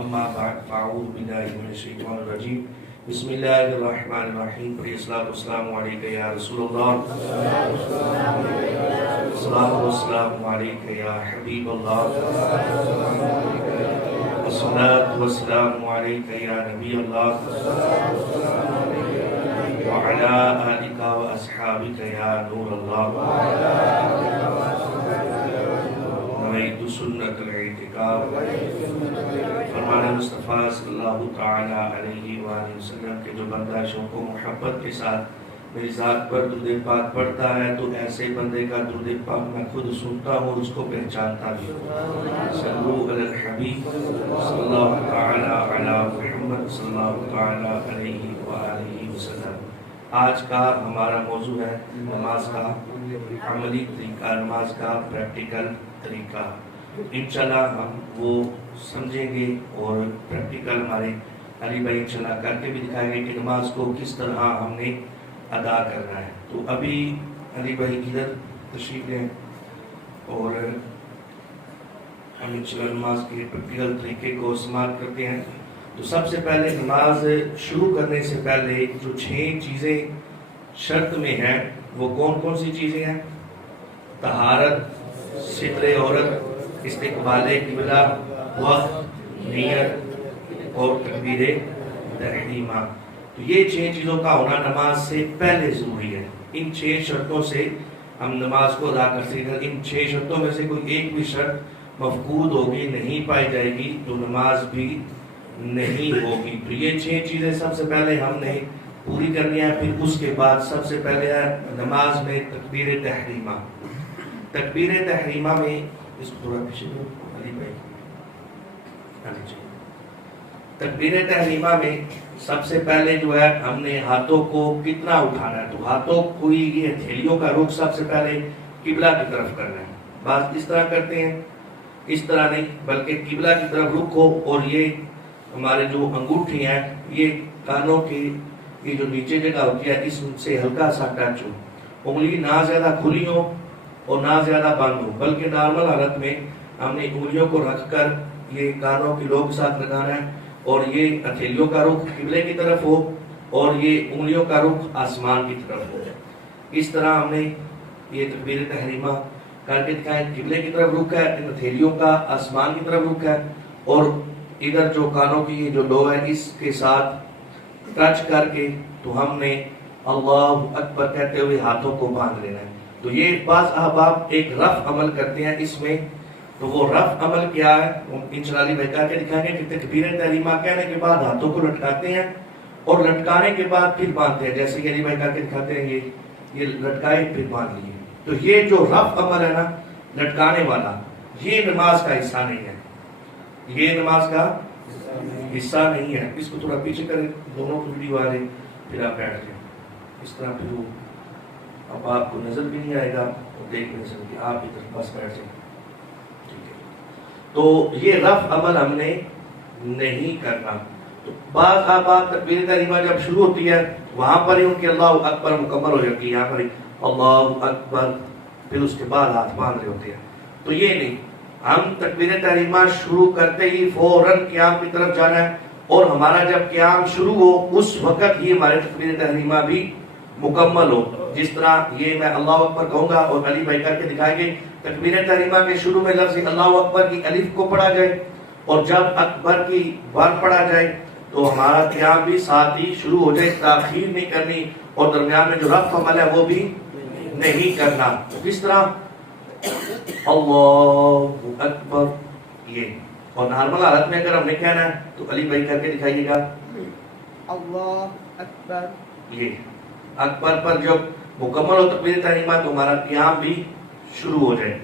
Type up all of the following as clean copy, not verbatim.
اما بعد فاعوذ باللہ من الشیطان الرجیم بسم اللہ الرحمن الرحیم الصلاۃ والسلام علیک یا رسول اللہ الصلاۃ والسلام علیک یا حبیب اللہ الصلاۃ والسلام علیک یا نبی اللہ وعلی آلک واصحابک یا نور اللہ نویت سنت الاعتکاف فرمان مصطفیٰ صلی اللہ تعالی علیہ وآلہ وسلم کے جو بندہ شوق و محبت کے ساتھ میری ذات پر درود پاک پڑھتا ہے تو ایسے بندے کا درود پاک میں خود سنتا ہوں اور اس کو پہچانتا بھی ہوں۔ صلو علی الحبیب صلی اللہ تعالی علی محمد صلی اللہ تعالی علیہ وآلہ وسلم۔ آج کا ہمارا موضوع ہے نماز کا عملی طریقہ، نماز کا پریکٹیکل طریقہ۔ انشاءاللہ ہم وہ سمجھیں گے اور پریکٹیکل ہمارے علی بھائی انشاءاللہ کر کے بھی دکھائیں گے کہ نماز کو کس طرح ہم نے ادا کرنا ہے۔ تو ابھی علی بھائی ادھر تشریف لیں اور ہم انشاءاللہ نماز کے پریکٹیکل طریقے کو سماعت کرتے ہیں۔ تو سب سے پہلے نماز شروع کرنے سے پہلے جو 6 چیزیں شرط میں ہیں وہ کون کون سی چیزیں ہیں؟ طہارت، ستر عورت، استقبال قبلہ، وقت، نیت اور تکبیر تحریمہ۔ تو یہ 6 چیزوں کا ہونا نماز سے پہلے ضروری ہے۔ ان 6 شرطوں سے ہم نماز کو ادا کر سکیں۔ ان 6 شرطوں میں سے کوئی ایک بھی شرط مفقود ہوگی، نہیں پائی جائے گی تو نماز بھی نہیں ہوگی۔ تو یہ 6 چیزیں سب سے پہلے ہم نے پوری کرنی ہے۔ پھر اس کے بعد سب سے پہلے ہے نماز میں تکبیر تحریمہ۔ تکبیر تحریمہ میں اس کو تھوڑا پیچھے دو علی بھائی۔ تکبیر تحریمہ میں سب سے پہلے جو ہے ہم نے ہاتھوں کو کتنا اٹھانا ہے؟ تو ہاتھوں کو یہ ہتھیلیوں کا رخ سب سے پہلے قبلہ کی طرف کرنا ہے۔ بعض اس طرح کرتے ہیں، اس طرح نہیں بلکہ قبلہ کی طرف رخ ہو، اور یہ ہمارے جو انگوٹھی ہیں یہ کانوں کی یہ جو نیچے جگہ ہوتی ہے اس سے ہلکا سا ٹچ ہو، انگلی نہ زیادہ کھلی ہو اور نہ زیادہ بند ہو، بلکہ نارمل حالت میں ہم نے انگلیوں کو رکھ کر یہ کانوں کی لوگ ساتھ لگانا ہے، اور یہ ہتھیلیوں کا رخ قبلے کی طرف ہو اور یہ انگلیوں کا رخ آسمان کی طرف ہو۔ اس طرح ہم نے یہ تکبیر تحریمہ کر کے دکھائیں۔ قبلے کی طرف رخ ہے، ان ہتھیلیوں کا آسمان کی طرف رخ ہے، اور ادھر جو کانوں کی جو لو ہے اس کے ساتھ ٹچ کر کے تو ہم نے اللہ اکبر کہتے ہوئے ہاتھوں کو باندھ لینا ہے۔ تو یہ بعض احباب ایک رف عمل کرتے ہیں اس میں، تو وہ رف عمل کیا ہے انشاءاللہ علی بھائی کہہ کے دکھائیں گے کہ تکبیر تحریمہ کہنے کے بعد ہاتھوں کو لٹکاتے ہیں اور لٹکانے کے بعد پھر باندھتے ہیں، جیسے کہ علی بھائی کہہ کے دکھاتے ہیں یہ لٹکائے پھر باندھ لیے۔ تو یہ جو رف عمل ہے نا لٹکانے والا، یہ نماز کا حصہ نہیں ہے، یہ نماز کا حصہ نہیں ہے۔ اس کو تھوڑا پیچھے کریں دونوں ویڈیو والے، پھر آپ بیٹھ جائیں اس طرح، پھر وہ اب آپ کو نظر بھی نہیں آئے گا اور دیکھ نہیں سکتے، آپ ادھر بس بیٹھ جائیں۔ تو یہ رف عمل ہم نے نہیں کرنا۔ تو بعض آپ تکبیر تحریمہ جب شروع ہوتی ہے وہاں پر ہی ان کی اللہ اکبر مکمل ہو جاتی ہے، یہاں پر ہی اللہ اکبر، پھر اس کے بعد ہاتھ باندھ رہے ہوتے ہیں۔ تو یہ نہیں، ہم تکبیر تحریمہ شروع کرتے ہی فوراً قیام کی طرف جانا ہے، اور ہمارا جب قیام شروع ہو اس وقت ہی ہمارے تکبیر تحریمہ بھی مکمل ہو۔ جس طرح یہ میں اللہ اکبر کہوں گا اور علی بھائی کر کے دکھائیں گے، تکبیر تحریمہ کے شروع میں لفظ اللہ اکبر کی الف کو پڑھا جائے، اور جب اکبر کی بار پڑھا جائے تو ہمارا قیام بھی ساتھ ہی شروع ہو جائے، تاخیر نہیں کرنی، اور درمیان میں جو رفع عمل ہے وہ بھی نہیں کرنا۔ کس طرح اللہ اکبر، یہ اور نارمل حالت میں اگر ہم نے کہنا ہے تو علی بھائی کر کے دکھائیے گا اللہ اکبر۔ یہ اکبر پر جب مکمل ہو تکبیر تحریمہ تو ہمارا قیام بھی شروع ہو جائے۔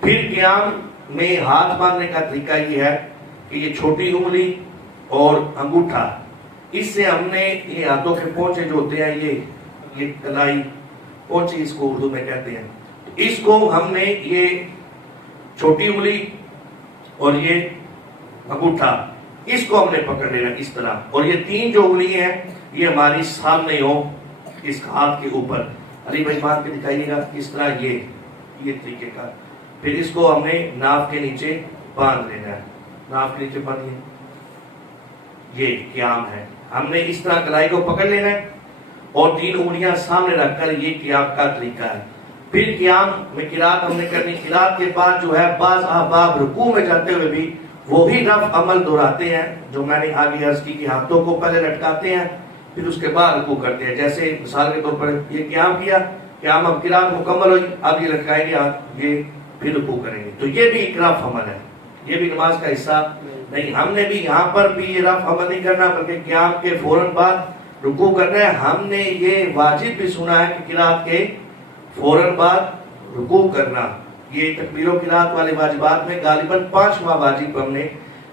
پھر قیام میں ہاتھ باندھنے کا طریقہ یہ ہے کہ یہ چھوٹی انگلی اور انگوٹھا، اس سے ہم نے یہ ہاتھوں کے پونچے جو ہوتے ہیں یہ کلائی پونچے اس کو اردو میں کہتے ہیں، اس کو ہم نے یہ چھوٹی انگلی اور یہ انگوٹھا اس کو ہم نے پکڑ لینا اس طرح، اور یہ 3 جو انگلی ہیں یہ ہماری سامنے ہو اس ہاتھ کے اوپر۔ علی بھائی باندھ کے دکھائیے گا کس طرح، یہ طریقے کا۔ پھر اس کو ہم نے ناف کے نیچے باندھ لینا ہے، ناف کے نیچے باندھیے، یہ قیام ہے. ہم نے اس طرح کلائی کو پکڑ لینا ہے اور 3 انگلیاں سامنے رکھ کر یہ قیام کا طریقہ ہے. پھر قیام میں قرات ہم نے کرنی. قرات کے بعد جو ہے بعض احباب رکوع میں جاتے ہوئے بھی وہی رفع عمل دہراتے ہیں جو میں نے آگے عرض کی کہ ہاتھوں کو پہلے لٹکاتے ہیں پھر اس کے بعد رکوع کرتے ہیں. جیسے مثال کے طور پر یہ قیام کیا، قیام اب قرات مکمل ہوئی، اب یہ لٹکائیں گے ہاتھ، یہ پھر رکوع کریں گے. تو یہ بھی ایک رفع عمل ہے، یہ بھی نماز کا حصہ نہیں. ہم نے بھی یہاں پر بھی یہ رفع عمل نہیں کرنا بلکہ قیام کے فوراً بعد رکوع کرنا ہے. ہم نے یہ واجب بھی سنا ہے کہ قرات کے فوراً بعد رکوع کرنا. یہ تکبیر و قرات والے واجبات میں غالباً 5واں واجب ہم نے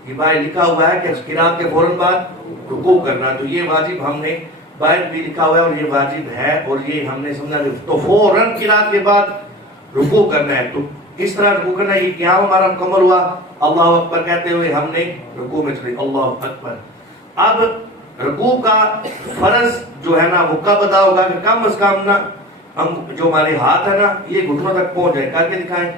یہ باہر لکھا ہوا ہے کہ قرات کے فوراً بعد رکوع کرنا. تو یہ واجب ہم نے باہر بھی لکھا ہوا ہے اور یہ واجب ہے اور یہ ہم نے سمجھا. تو فوراً قرات کے بعد رکوع کرنا ہے. تو اس طرح رکوع کرنا. یہ قیام ہمارا مکمل ہوا، اللہ اکبر کہتے ہوئے ہم نے رکوع میں چلے اللہ اکبر. اب رکوع کا فرض جو ہے نا وہ کب ادا ہوگا کہ کم از کم نا ہم جو ہمارے ہاتھ ہے نا یہ گھٹنوں تک پہنچ جائے. کر کے دکھائیں.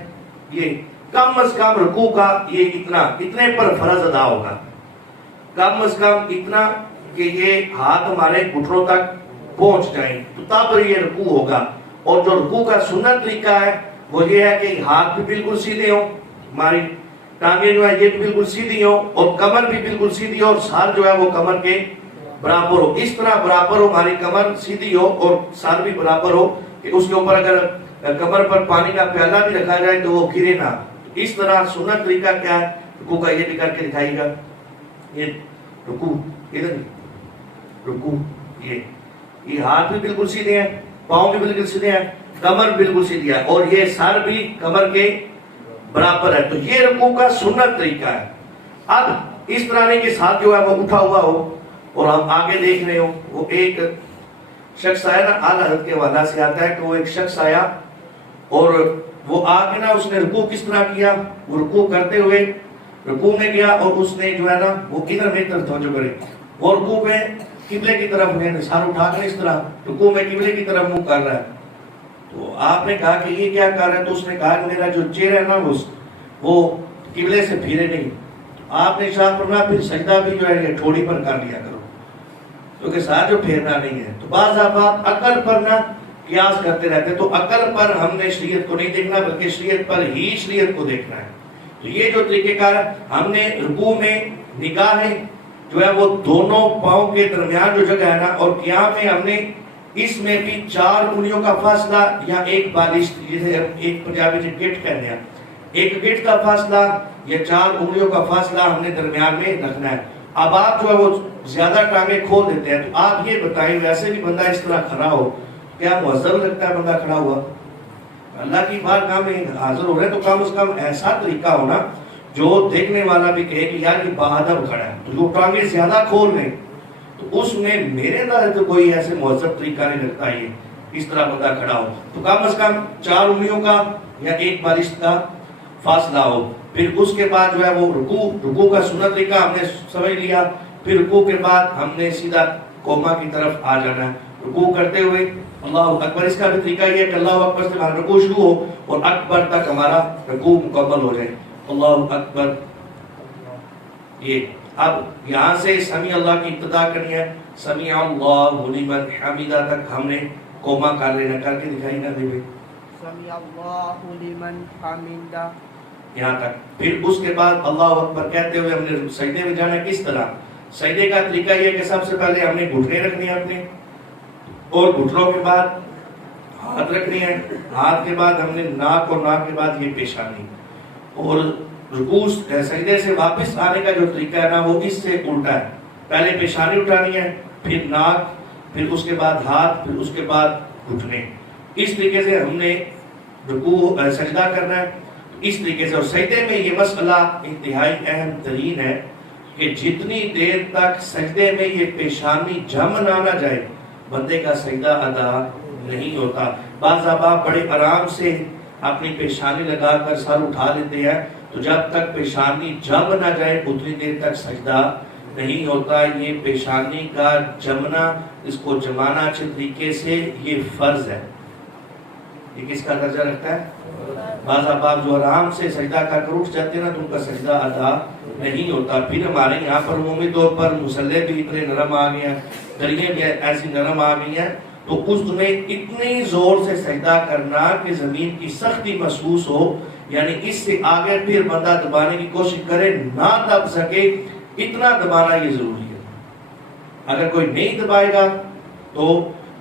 یہ کم از کم رکوع کا یہ اتنے پر فرض ادا ہوگا. کم از کم اتنا کہ یہ ہاتھ ہمارے گھٹنوں تک پہنچ جائیں تو تب یہ رکوع ہوگا. اور جو رکوع کا سنت طریقہ ہے وہ یہ ہے کہ ہاتھ بھی بالکل سیدھے ہوں، ہماری ٹانگیں جو ہے یہ بھی بالکل سیدھی ہوں اور کمر بھی بالکل سیدھی ہو اور سر جو ہے وہ کمر کے برابر ہو. اس طرح برابر ہو، ہماری کمر سیدھی ہو اور سر بھی برابر ہو کہ اس کے اوپر اگر کمر پر پانی کا پیالہ بھی رکھا جائے تو وہ گرے نہ. اس طرح سنت طریقہ کیا ہے رکوع کا، یہ بھی کر کے دکھائیے گا. یہ رکوع ادھر رکوع، یہ ہاتھ بھی بالکل سیدھے ہیں، پاؤں بھی بالکل سیدھے ہیں، کمر بالکل سیدھی ہے اور یہ سر بھی کمر کے برابر ہے. تو یہ رکوع کا سنت طریقہ ہے. اب اس طرح نہیں کہ ساتھ جو ہے وہ اٹھا ہوا ہو اور ہم آگے دیکھ رہے ہوں. وہ ایک شخص آیا نا، اعلیٰ حضرت کے حوالہ سے آتا ہے کہ وہ ایک شخص آیا اور وہ آگے نا اس نے رکوع کس طرح کیا. وہ رکوع کرتے ہوئے رکوع میں گیا اور اس نے جو ہے نا وہ ادھر میری طرف توجہ کرے. وہ رکوع میں قبلے کی طرف سر اٹھا کر اس طرح رکوع میں قبلے کی طرف منہ کر رہا ہے. تو آپ نے کہا کہ یہ کیا کر رہا ہے؟ تو اس نے کہا کہ میرا جو چہرہ ہے نا وہ قبلے سے پھیرے نہیں. آپ نے ارشاد فرمایا پھر سجدہ بھی جو ہے یہ ٹھوڑی پر کر لیا کرو کیونکہ ساتھ جو پھیرنا نہیں ہے. تو بعض آپ عقل پر نہ قیاس کرتے رہتے. تو عقل پر ہم نے شریعت کو نہیں دیکھنا بلکہ شریعت پر ہی شریعت کو دیکھنا ہے. تو یہ جو طریقہ کار ہے، ہم نے رکوع میں نگاہیں جو ہے وہ دونوں پاؤں کے درمیان جو جگہ ہے نا، اور قیام میں ہم نے اس میں بھی 4 انگلیوں کا فاصلہ یا ایک بالش جسے ایک پنجابی سے گٹ کہتے ہیں، ایک گٹ کا فاصلہ یا 4 انگلیوں کا فاصلہ ہم نے درمیان میں رکھنا ہے. اب آپ جو ہے وہ زیادہ ٹانگیں کھول دیتے ہیں. تو آپ یہ بتائیں ویسے بھی بندہ اس طرح کھڑا ہو کیا مہذب لگتا ہے بندہ کھڑا ہوا؟ اللہ کی بارگاہ میں حاضر ہو رہے ہیں تو کم از کم ایسا طریقہ ہونا جو دیکھنے والا بھی کہے کہ یار یہ باادب کھڑا ہے. تو جو ٹانگیں زیادہ کھول رہے تو اس میں میرے انداز تو کوئی ایسے مہذب طریقہ نہیں لگتا یہ اس طرح بندہ کھڑا ہو. تو کم از کم 4 انگلیوں کا یا ایک بالش کا فاصلہ ہو. پھر اس کے بعد جو ہے وہ رکوع کا سنت طریقہ ہم نے سمجھ لیا. پھر رکوع کے بعد ہم نے سیدھا قوما کی طرف آ جانا ہے. رکوع کرتے ہوئے اللہ اکبر. اس کا بھی طریقہ یہ ہے کہ اللہ اکبر سے ہمارا رکوع شروع ہو اور اکبر تک ہمارا رکوع مکمل ہو جائے. اللہ اکبر. یہ اب یہاں سے سمیع اللہ کی ابتدا کرنی ہے. سمیع اللہ لمن حمیدہ تک ہم نے قوما کر لینا. کر کے دکھائی نہ دے سمیع اللہ لمن حمیدہ یہاں تک. پھر اس کے بعد اللہ اکبر کہتے ہوئے ہم نے سجدے میں جانا. کس طرح سجدے کا طریقہ یہ کہ سب سے پہلے ہم نے گھٹنے رکھنے ہیں اپنے اور گھٹنوں کے بعد ہاتھ رکھنے ہیں. ہاتھ کے بعد ہم نے ناک اور ناک کے بعد یہ پیشانی. اور رکوع سجدے سے واپس آنے کا جو طریقہ ہے نا وہ اس سے الٹا ہے. پہلے پیشانی اٹھانی ہے پھر ناک پھر اس کے بعد ہاتھ پھر اس کے بعد گھٹنے. اس طریقے سے ہم نے رکوع سجدہ کرنا ہے اس طریقے سے. اور سجدے میں یہ مسئلہ انتہائی اہم ترین ہے کہ جتنی دیر تک سجدے میں یہ پیشانی جم نہ جائے بندے کا سجدہ ادا نہیں ہوتا. بعض آپ بڑے آرام سے اپنی پیشانی لگا کر سر اٹھا لیتے ہیں تو جب تک پیشانی جم نہ جائے اتنی دیر تک سجدہ نہیں ہوتا. یہ پیشانی کا جمنا، اس کو جمانا اچھے طریقے سے یہ فرض ہے. یہ کس کا درجہ رکھتا ہے؟ بعض احباب جو آرام سے سجدہ کر کر اٹھ جاتے ہیں نا تو ان کا سجدہ ادا نہیں ہوتا. پھر ہمارے یہاں پر عمومی طور پر مصلے بھی اتنے نرم آ گئے ہیں, دریاں بھی ایسی نرم آ گئی ہیں, تو اس میں اتنی زور سے سجدہ کرنا کہ زمین کی سختی محسوس ہو, یعنی اس سے آگے پھر بندہ دبانے کی کوشش کرے نہ دب سکے, اتنا دبانا یہ ضروری ہے. اگر کوئی نہیں دبائے گا تو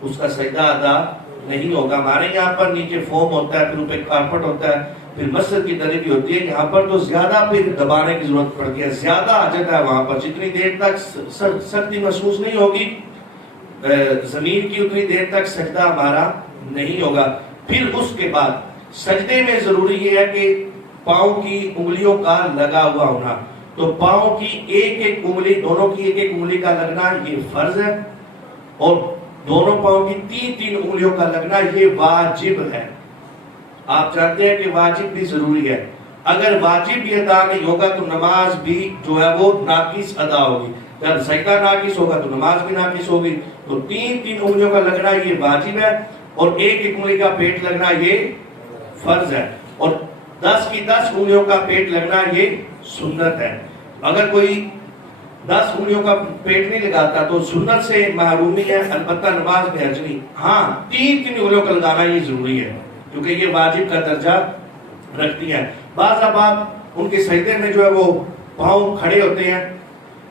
اس کا سجدہ ادا نہیں ہوگا. ہمارے یہاں پر نیچے فوم ہوتا ہے, پھر اوپر کارپٹ ہوتا ہے, پھر مسجد کی دری بھی ہوتی ہے, یہاں پر تو زیادہ پھر دبانے کی ضرورت پڑتی ہے, زیادہ حاجت ہے وہاں پر. جتنی دیر تک سختی محسوس نہیں ہوگی زمین کی, اتنی دیر تک سجدہ ہمارا نہیں ہوگا. پھر اس کے بعد سجدے میں ضروری یہ ہے کہ پاؤں کی انگلیوں کا لگا ہوا ہونا. تو پاؤں کی ایک ایک انگلی, دونوں کی ایک ایک انگلی کا لگنا یہ فرض ہے, اور دونوں پاؤں کی تین تین انگلیوں کا لگنا یہ واجب ہے. آپ جانتے ہیں کہ واجب بھی ضروری ہے. اگر واجب بھی ادا نہیں ہوگا تو نماز بھی جو ہے وہ ناقص ادا ہوگی. جب سجدہ ناقص ہوگا تو نماز بھی ناقص ہوگی. تو تین تین انگلیوں کا لگنا یہ واجب ہے, اور ایک ایک انگلی کا پیٹ لگنا یہ فرض ہے, اور 10 کی 10 انگلیوں کا پیٹ لگنا یہ سنت ہے. اگر کوئی 10 انگلیوں کا پیٹ نہیں لگاتا تو سنت سے محرومی ہے, البتہ نماز میں حرج نہیں. ہاں تین تین انگلیوں کا لگانا یہ ضروری ہے کیونکہ یہ واجب کا درجہ رکھتی ہے. بعض احباب ان کے سجدے میں جو ہے وہ پاؤں کھڑے ہوتے ہیں,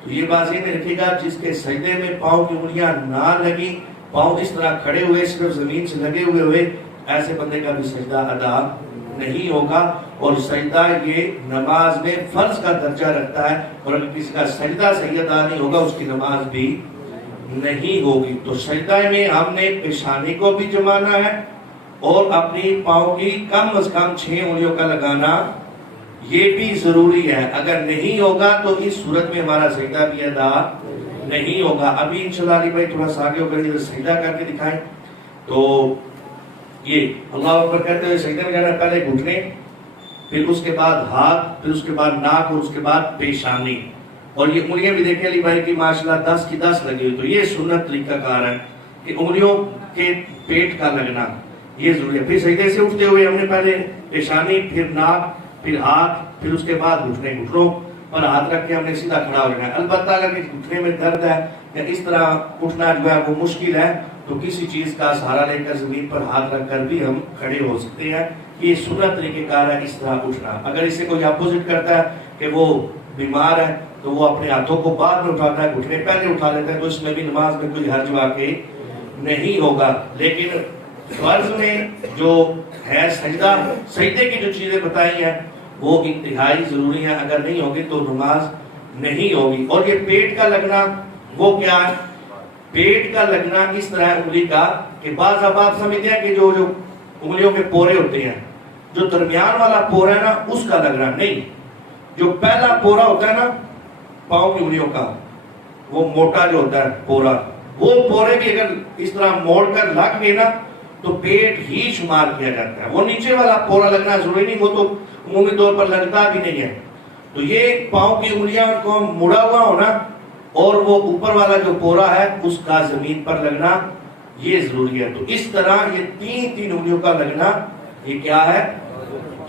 تو یہ بات یہ نہیں رکھے گا جس کے سجدے میں پاؤں کی انگلیاں نہ لگی, پاؤں اس طرح کھڑے ہوئے صرف زمین سے لگے ہوئے, ایسے بندے کا بھی سجدہ ادا نہیں ہوگا. اور سجدہ یہ نماز میں فرض کا درجہ رکھتا ہے, اور اگر کسی کا سجدہ صحیح ادا نہیں ہوگا اس کی نماز بھی نہیں ہوگی. تو سجدہ میں ہم نے پیشانی کو بھی جمانا ہے, اور اپنی پاؤں کی کم از کم 6 انگلیوں کا لگانا یہ بھی ضروری ہے. اگر نہیں ہوگا تو اس صورت میں ہمارا سجدہ بھی ادا نہیں ہوگا. ابھی انشاءاللہ علی بھائی تھوڑا سا آگے ہو کر سجدہ کر کے دکھائیں. تو یہ اللہ اکبر کہتے ہوئے سجدے میں جانا, پہلے گھٹنے, پھر اس کے بعد ہاتھ, پھر اس کے بعد ناک, اور اس کے بعد پیشانی. اور یہ انگلیاں بھی دیکھیں علی بھائی کی ماشاءاللہ 10 کی 10 لگی ہوئی. تو یہ سنت طریقہ کار ہے کہ انگلیوں کے پیٹ کا لگنا یہ ضروری ہے. پھر سجدے سے اٹھتے ہوئے ہم نے پہلے پیشانی, پھر ناک, پھر ہاتھ, پھر اس کے بعد گھٹنے, گھٹنوں پر ہاتھ رکھ کے ہم نے سیدھا کھڑا ہو جانا ہے. البتہ اگر گھٹنے میں درد ہے یا اس طرح اٹھنا جو ہے وہ مشکل ہے تو کسی چیز کا سہارا لے کر زمین پر ہاتھ رکھ کر بھی ہم کھڑے ہو سکتے ہیں. یہ سنت طریقہ کار ہے اس طرح اٹھنا. اگر اسے کوئی اپوزٹ کرتا ہے کہ وہ بیمار ہے تو وہ اپنے ہاتھوں کو بعد میں اٹھاتا ہے, گھٹنے پہلے اٹھا لیتا ہے, تو اس میں بھی نماز میں کوئی حرج واقع نہیں ہوگا. لیکن فرض میں جو ہے سجدہ, سجدے کی جو چیزیں بتائی ہیں وہ انتہائی ضروری ہیں, اگر نہیں ہوگی تو نماز نہیں ہوگی. اور یہ پیٹ کا لگنا وہ کیا ہے؟ پیٹ کا لگنا اس طرح انگلی کا کہ بعض احباب سمجھتے ہیں کہ جو انگلیوں کے پورے ہوتے ہیں, جو درمیان والا پورا ہے نا اس کا لگنا نہیں. جو پہلا پورا ہوتا ہے نا پاؤں کی انگلیوں کا, وہ موٹا جو ہوتا ہے پورا, وہ پورے بھی اگر اس طرح موڑ کر لگ گئے نا تو پیٹ ہی شمار کیا جاتا ہے. وہ نیچے والا پورا لگنا ضروری نہیں, وہ تو عمومی طور پر لگتا بھی نہیں ہے. تو یہ پاؤں کی انگلیاں کو مڑا ہوا ہونا اور وہ اوپر والا جو پورا ہے اس کا زمین پر لگنا یہ ضروری ہے. تو اس طرح یہ تین تین انگلیوں کا لگنا یہ کیا ہے؟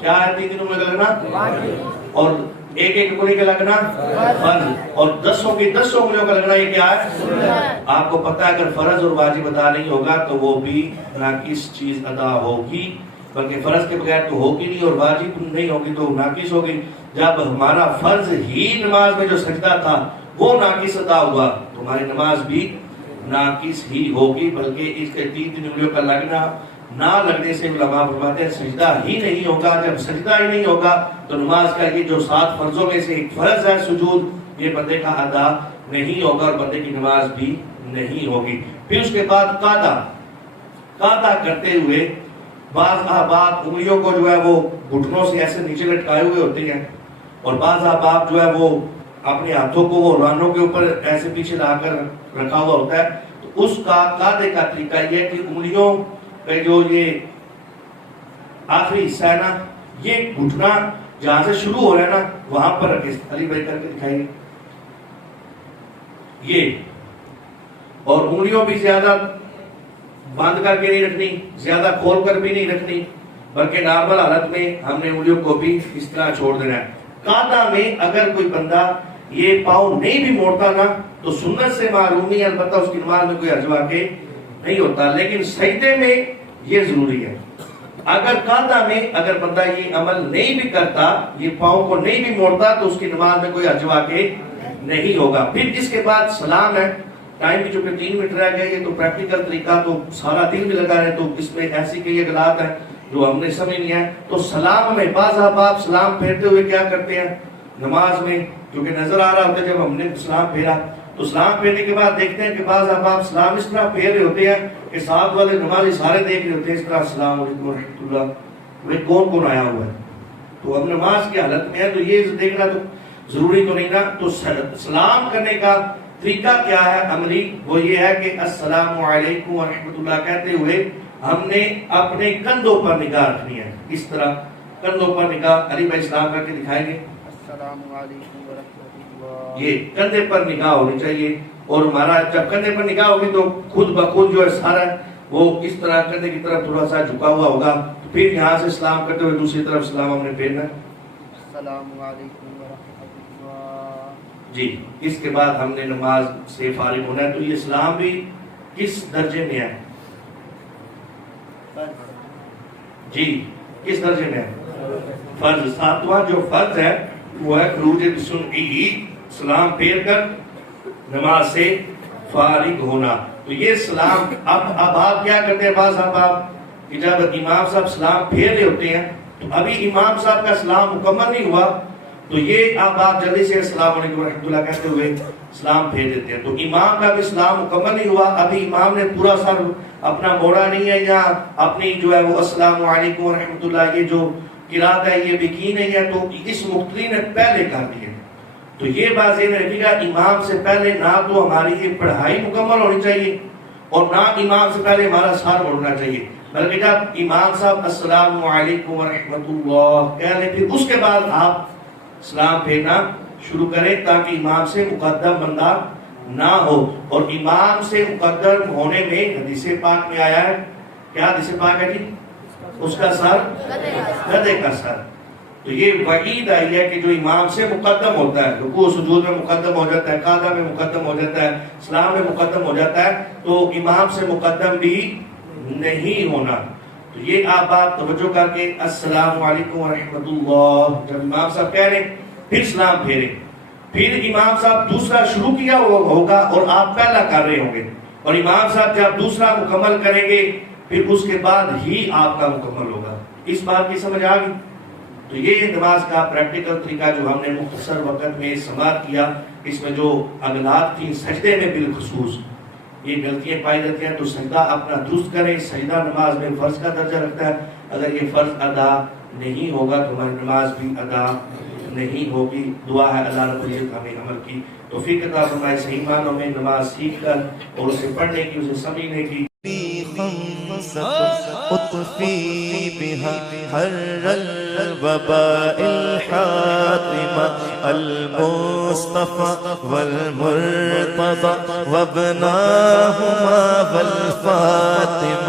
کیا ہے تین تین انگلیوں کا لگنا؟ اور ایک ایک انگلی کا لگنا فرض, اور 10 کی 10 انگلیوں کا لگنا یہ کیا ہے؟ آپ کو پتا ہے اگر فرض اور واجب ادا نہیں ہوگا تو وہ بھی ناقص چیز ادا ہوگی, بلکہ فرض کے بغیر تو ہوگی نہیں, اور واجب نہیں ہوگی تو ناقص ہوگی. جب ہمارا فرض ہی نماز میں جو سجدہ تھا وہ ناقص ادا ہوا تو ہماری نماز بھی ناقص ہی ہوگی. بلکہ اس کے تین تین انگلیوں کا لگنا نہ لگنے سے علماء فرماتے ہیں سجدہ ہی نہیں ہوگا. جب سجدہ ہی نہیں ہوگا تو نماز کا یہ جو 7 فرضوں میں سے ایک فرض ہے سجود, یہ بندے کا ادا نہیں ہوگا اور بندے کی نماز بھی نہیں ہوگی. پھر اس کے بعد قاعدہ کرتے ہوئے بعض احباب انگلیوں کو جو ہے وہ گھٹنوں سے ایسے نیچے لٹکائے ہوئے ہوتے ہیں, اور بعض احباب جو ہے وہ اپنے ہاتھوں کو وہ رانوں کے اوپر ایسے پیچھے لا کر رکھا ہوا ہوتا ہے. تو اس کا قاعدے کا طریقہ یہ ہے کہ انگلیوں پہ جو یہ آخری حصہ ہے نا, یہ گھٹنا جہاں سے شروع ہو رہا ہے نا وہاں پر رکھے. علی بھائی کر کے دکھائیے یہ. اور انگلیوں بھی زیادہ بند کر کے نہیں رکھنی, زیادہ کھول کر بھی نہیں رکھنی, بلکہ نارمل حالت میں ہم نے انگلیوں کو بھی اس طرح چھوڑ دینا ہے۔ قاعدہ میں اگر کوئی بندہ یہ پاؤں نہیں بھی موڑتا نا تو سنت سے معرومی، البتہ اس کی نماز میں کوئی حرج واقع نہیں ہوتا، لیکن سجدے میں یہ ضروری ہے۔ اگر قاعدہ میں اگر بندہ یہ عمل نہیں بھی کرتا، یہ پاؤں کو نہیں بھی موڑتا، تو اس کی نماز میں کوئی حرج واقع نہیں ہوگا۔ پھر اس کے بعد سلام ہے۔ ٹائم بھی چونکہ 3 منٹ رہ گئے، یہ تو پریکٹیکل طریقہ تو سارا دن بھی لگا ہے، تو اس میں ایسی کئی اگلات ہیں جو ہم نے سمجھ لیا ہے۔ تو سلام میں بعض آپ سلام پھیرتے ہوئے کیا کرتے ہیں نماز میں، کیونکہ نظر آ رہا ہوتا ہے جب ہم نے سلام پھیرا، تو سلام پھیرنے کے بعد دیکھتے ہیں کہ بعض آپ سلام اس طرح پھیر رہے ہوتے ہیں کہ ساتھ والے نمازی سارے دیکھ رہے ہوتے ہیں اس طرح، السلام علیکم ورحمۃ اللہ، وہ کون آیا ہوا ہے، تو اب نماز کی حالت میں ہے تو یہ دیکھنا تو ضروری تو نہیں نا۔ تو سلام کرنے کا طریقہ کیا ہے عملی، وہ یہ ہے کہ السلام علیکم ورحمۃ اللہ کہتے ہوئے ہم نے اپنے کندھوں پر نگاہ رکھنی ہے، اس طرح کندھوں پر نگاہ۔ علی بھائی سلام کر کے دکھائیں گے، السلام علیکم ورحمۃ اللہ۔ یہ کندھے پر نگاہ ہونی چاہیے، اور ہمارا جب کندھے پر نگاہ ہوگی تو خود بخود جو ہے سارا وہ اس طرح کندھے کی طرف تھوڑا سا جھکا ہوا ہوگا، پھر یہاں سے سلام کرتے ہوئے دوسری طرف سلام ہم نے پھیرنا ہے۔ السلام علیکم ورحمۃ اللہ۔ جی، اس کے بعد ہم نے نماز سے فارغ ہونا ہے۔ تو یہ سلام بھی کس درجے میں ہے؟ جی، کس درجے میں ہے؟ فرض۔ ساتواں جو فرض ہے وہ ہے خروج بسنعی، سلام پھیر کر نماز سے فارغ ہونا۔ تو یہ سلام اب آپ کیا کرتے ہیں، بعض آپ کہ جب امام صاحب سلام پھیر رہے ہوتے ہیں تو ابھی امام صاحب کا سلام مکمل نہیں ہوا، تو یہ آپ جلدی سے السلام علیکم ورحمۃ اللہ کہتے ہوئے سلام پھیر دیتے ہیں۔ تو امام کا بھی سلام مکمل نہیں ہوا، ابھی امام نے پورا سر اپنا موڑا نہیں ہے، یا اپنی جو ہے وہ السلام علیکم ورحمۃ اللہ یہ جو قرات ہے یہ بھی کی نہیں ہے، تو اس مقتدی نے پہلے کر دیے۔ تو یہ بات ذہن رکھیے گا، امام سے پہلے نہ تو ہماری یہ پڑھائی مکمل ہونی چاہیے اور نہ امام سے پہلے ہمارا سر موڑنا چاہیے، بلکہ جب امام صاحب السلام علیکم ورحمۃ اللہ کہہ لیں پھر اس کے بعد آپ سلام پھیرنا شروع کریں، تاکہ امام سے مقدم بندہ نہ ہو۔ اور امام سے مقدم ہونے میں حدیث پاک میں آیا ہے، کیا حدیث پاک ہے جی؟ اس کا سر گدھے کا سر۔ تو یہ وعید آئی ہے کہ جو امام سے مقدم ہوتا ہے، رکوع سجود میں مقدم ہو جاتا ہے، قعدہ میں مقدم ہو جاتا ہے، سلام میں مقدم ہو جاتا ہے، تو امام سے مقدم بھی نہیں ہونا۔ تو یہ آپ بات توجہ کر کے السلام علیکم ورحمۃ اللہ جب امام صاحب کہہ رہے پھر سلام پھیرے، پھر امام صاحب دوسرا شروع کیا ہوگا اور آپ پہلا کر رہے ہوں گے، اور امام صاحب جب دوسرا مکمل کریں گے پھر اس کے بعد ہی آپ کا مکمل ہوگا۔ اس بات کی سمجھ آ گئی؟ تو یہ نماز کا پریکٹیکل طریقہ جو ہم نے مختصر وقت میں سماعت کیا، اس میں جو اگلات تھیں سجدے میں بالخصوص یہ غلطیاں پائی جاتی ہیں، تو سجدہ اپنا درست کریں۔ سجدہ نماز میں فرض کا درجہ رکھتا ہے، اگر یہ فرض ادا نہیں ہوگا تو ہماری نماز بھی ادا نہیں ہوگی۔ دعا ہے اللہ رب العزت ہمیں عمل کی توفیق عطا فرمائے، صحیح معنوں میں نماز سیکھ کر اور اسے پڑھنے کی، اسے سمجھنے کی۔ اطفی بها حر الوباء الحاطمة المصطفى والمرتضى وابناهما والفاطمة